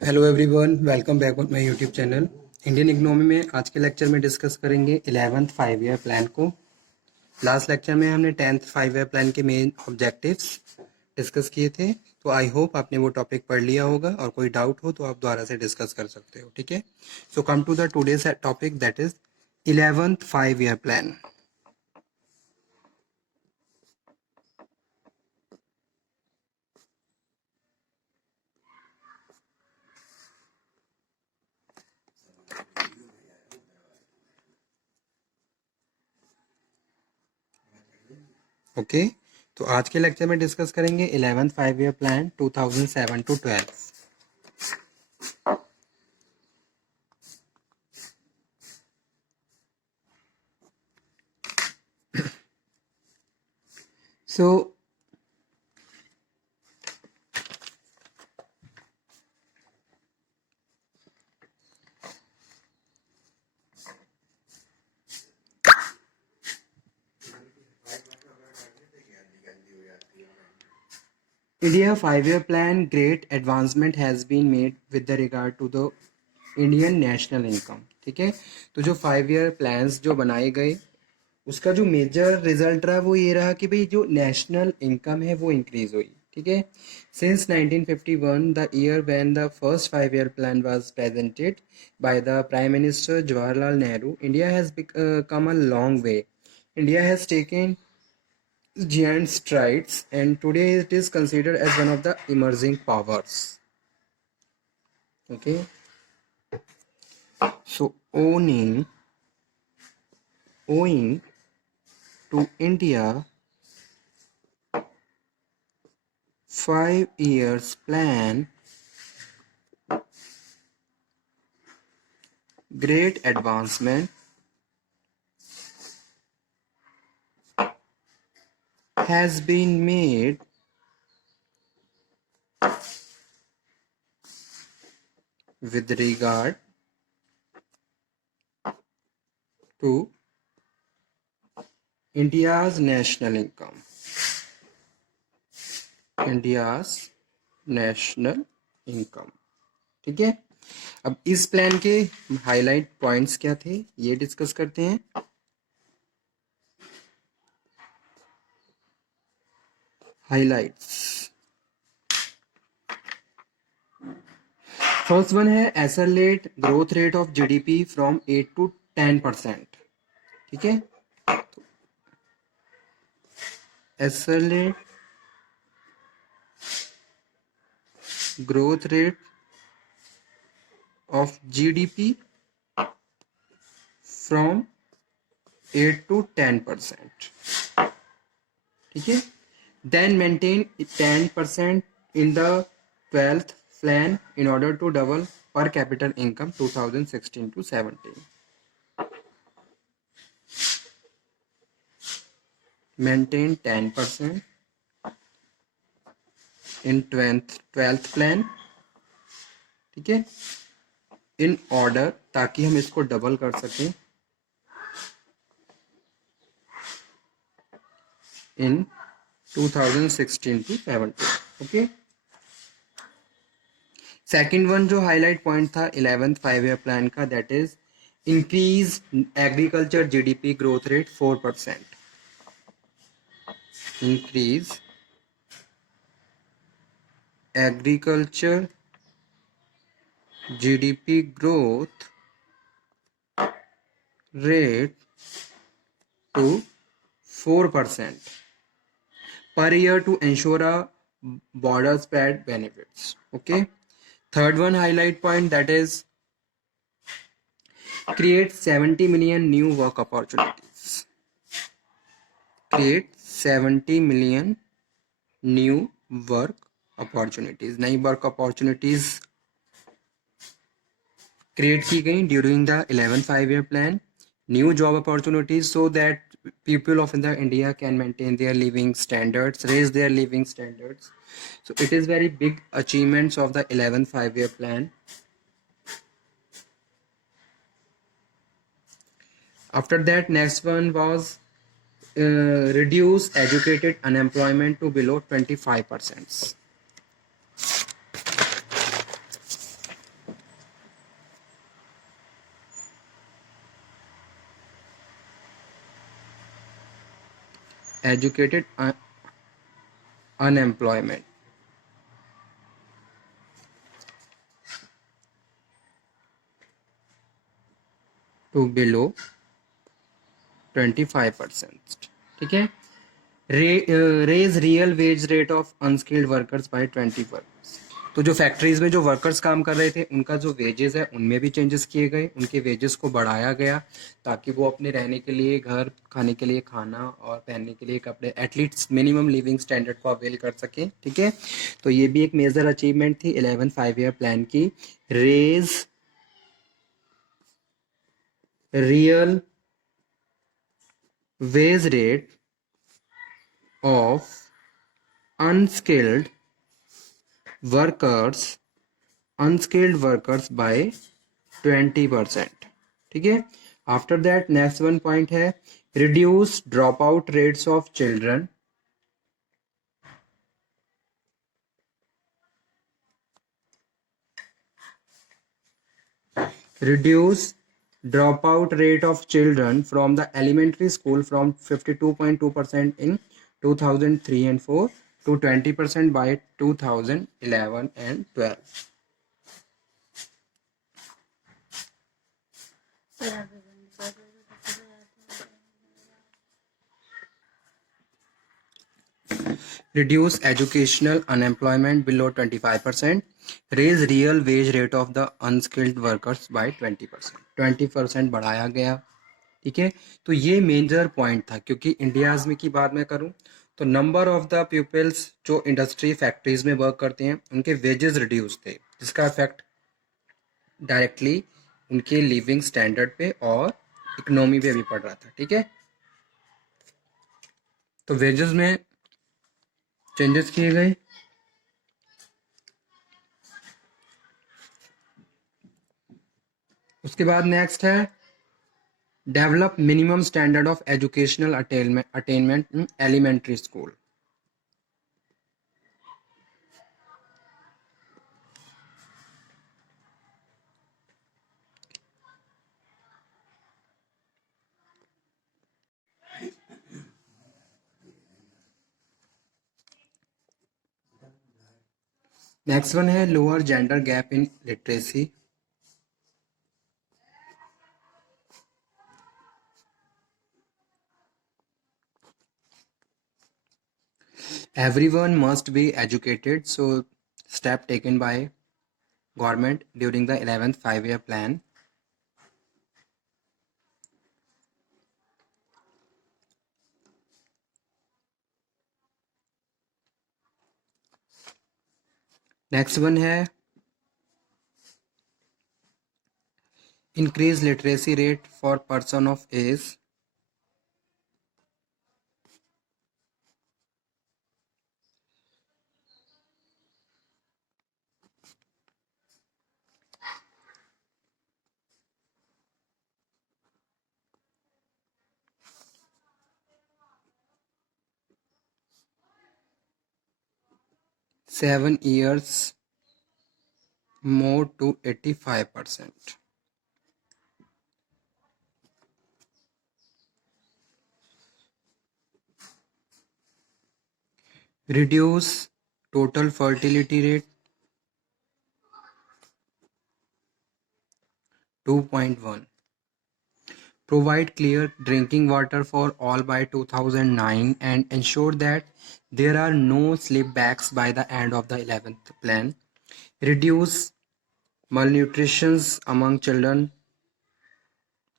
Hello everyone, welcome back on my YouTube channel. Indian economy में आज के lecture में डिस्कस करेंगे 11th 5 ईयर प्लान को। लास्ट लेक्चर में हमने 10th 5 ईयर प्लान के मेन ऑब्जेक्टिव्स डिस्कस किए थे। तो आई होप आपने वो टॉपिक पढ़ लिया होगा और कोई डाउट हो तो आप दोबारा से डिस्कस कर सकते हो। ठीक है, so come to the today's topic, that is 11th 5 year plan. Okay, तो आज के लेक्चर में डिस्कस करेंगे 11th 5 ईयर प्लान 2007 to 12। सो India 5 year plan, great advancement has been made with the regard to the Indian national income। ठीक है, तो जो 5 ईयर प्लान्स जो बनाए गए उसका जो मेजर रिजल्ट रहा वो ये रहा कि भाई जो नेशनल इनकम है वो इंक्रीज हुई। ठीक है, सिंस 1951 the year when the first 5 year plan was presented by the prime minister Jawaharlal Nehru, India has come a long way. India has taken giant strides and today it is considered as one of the emerging powers. Okay, so owing to India 5 years plan, great advancement has been made with regard to India's national income। India's national income। ठीक है, अब इस प्लान के highlight points क्या थे ये discuss करते हैं। हाईलाइट्स, फर्स्ट वन है accelerate growth rate of GDP from 8 to 10%। ठीक है, accelerate growth rate of GDP from 8 to 10%। ठीक है, then maintain 10% in the 12th plan in order to double per capita income 2016 to 17। maintain 10% in 12th plan. ठीक है, in order ताकि हम इसको डबल कर सकें इन 2016 to 17। ओके, सेकंड वन जो हाईलाइट पॉइंट था 11th 5 ईयर प्लान का, that is increase agriculture GDP growth rate 4%। Increase agriculture GDP growth rate to 4% per year to ensure a border spread benefits। Okay, third one highlight point, that is create 70 million new work opportunities। create 70 million new work opportunities, नई work opportunities create की गई during the 11th 5 year plan. New job opportunities so that people of India can maintain their living standards, raise their living standards. So it is very big achievements of the 11th 5 year plan. After that, next one was reduce educated unemployment to below 25%. educated unemployment to below 25%. ठीक है. Raise real wage rate of unskilled workers by 20%. तो जो फैक्ट्रीज में जो वर्कर्स काम कर रहे थे उनका जो वेजेस है उनमें भी चेंजेस किए गए, उनके वेजेस को बढ़ाया गया ताकि वो अपने रहने के लिए घर, खाने के लिए खाना और पहनने के लिए कपड़े, एटलीस्ट मिनिमम लिविंग स्टैंडर्ड को अवेल कर सकें. ठीक है. तो ये भी एक मेजर अचीवमेंट थी 11 5 ईयर प्लान की. Raise real wage rate of unskilled workers by 20%. ठीक है. After that next one point है reduce dropout rates of children. Reduce dropout rate of children from the elementary school from 52.2% in 2003 and 4 to 20% by 2011 and 12. Reduce educational unemployment below 25%. Raise real wage rate of the unskilled workers by 20%. 20% बढ़ाया गया. ठीक है. तो ये major point था क्योंकि इंडियाज में की बात मैं करूं तो नंबर ऑफ द पीपल्स जो इंडस्ट्री फैक्ट्रीज में वर्क करते हैं उनके वेजेस रिड्यूस थे, जिसका इफेक्ट डायरेक्टली उनके लिविंग स्टैंडर्ड पे और इकोनॉमी पे भी पड़ रहा था. ठीक है. तो वेजेस में चेंजेस किए गए. उसके बाद नेक्स्ट है develop minimum standard of educational attainment in elementary school. Next one है lower gender gap in literacy. Everyone must be educated, so step taken by government during the 11th 5-year plan. Next one है increase literacy rate for person of age 7 years more to 85%. Reduce total fertility rate 2.1. Provide clear drinking water for all by 2009 and ensure that there are no slipbacks by the end of the 11th plan. Reduce malnutrition among children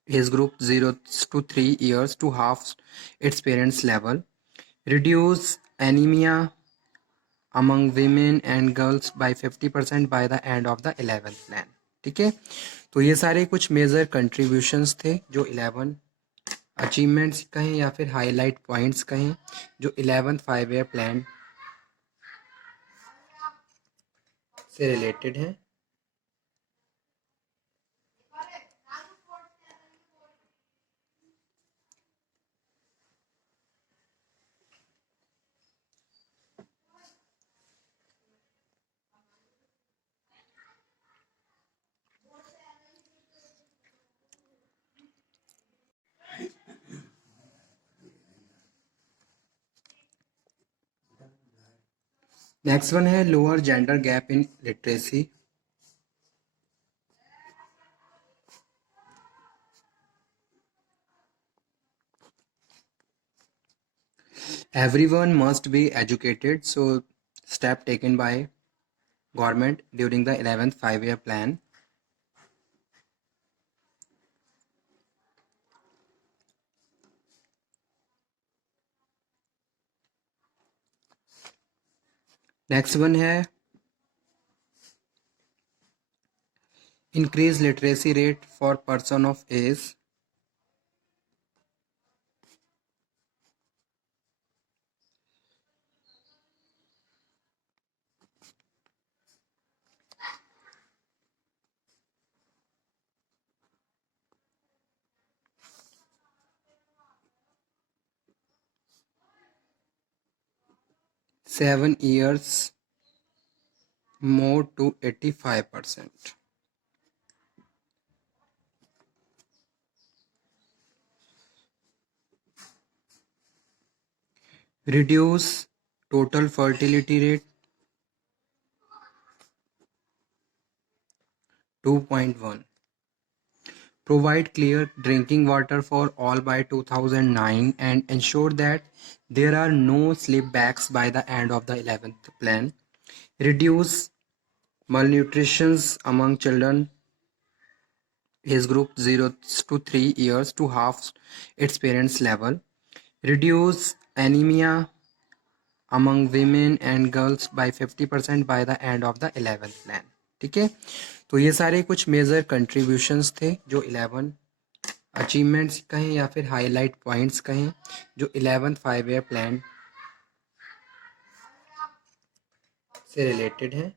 age group 0 to 3 years to half its parents level. Reduce anemia among women and girls by 50% by the end of the 11th plan. ठीक है. तो ये सारे कुछ major contributions थे जो 11 अचीवमेंट्स कहें या फिर हाईलाइट पॉइंट्स कहें जो 11th 5-year प्लान से रिलेटेड हैं. नेक्स्ट वन है lower gender gap in literacy. Everyone must be educated, so step taken by government during the 11th five-year plan. Next one है increase literacy rate for person of age. Seven years more to 85%. Reduce total fertility rate 2.1. Provide clear drinking water for all by 2009 and ensure that there are no slipbacks by the end of the 11th plan. Reduce malnutrition among children age group 0 to 3 years to half its parents level. Reduce anemia among women and girls by 50% by the end of the 11th plan. ठीक है, तो ये सारे कुछ major contributions थे जो 11 अचीवमेंट्स कहें या फिर हाईलाइट पॉइंट्स कहें जो 11th फाइव ईयर प्लान से रिलेटेड हैं।